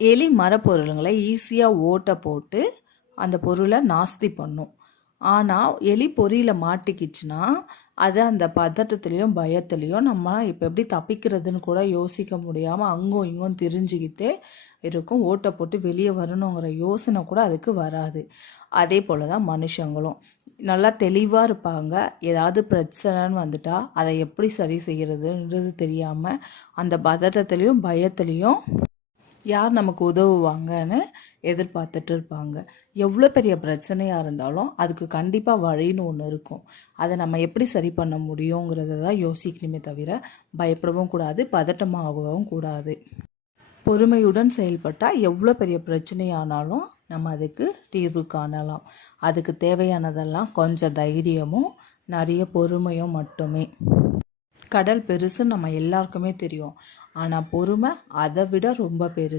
எலி மரப்பொருளுங்களை ஈஸியாக ஓட்டை போட்டு அந்த பொருளை நாஸ்தி பண்ணும். ஆனால் எலி பொறியில் மாட்டிக்கிச்சுன்னா அதை அந்த பதட்டத்துலேயும் பயத்துலேயும் நம்ம இப்போ எப்படி தப்பிக்கிறதுன்னு கூட யோசிக்க முடியாமல் அங்கும் இங்கும் திரிஞ்சுக்கிட்டே இருக்கும். ஓட்டை போட்டு வெளியே வரணுங்கிற யோசனை கூட அதுக்கு வராது. அதே போல் தான் மனுஷங்களும் நல்லா தெளிவாக இருப்பாங்க. ஏதாவது பிரச்சனைன்னு வந்துட்டா அதை எப்படி சரி செய்கிறதுன்றது தெரியாமல் அந்த பதட்டத்துலேயும் பயத்துலேயும் யார் நமக்கு உதவுவாங்கன்னு எதிர்பார்த்துட்டு இருப்பாங்க. எவ்வளோ பெரிய பிரச்சனையாக இருந்தாலும் அதுக்கு கண்டிப்பாக வழின்னு ஒன்று இருக்கும். அதை நம்ம எப்படி சரி பண்ண முடியுங்கிறத தான் யோசிக்கணுமே தவிர பயப்படவும் கூடாது, பதட்டமாகவும் கூடாது. பொறுமையுடன் செயல்பட்டால் எவ்வளோ பெரிய பிரச்சனையானாலும் நம்ம அதுக்கு தீர்வு காணலாம். அதுக்கு தேவையானதெல்லாம் கொஞ்சம் தைரியமும் நிறைய பொறுமையும் மட்டுமே. கடல் பெருசுன்னு நம்ம எல்லாருக்குமே தெரியும். ஆனால் பொறுமை அதை விட ரொம்ப பெருசு.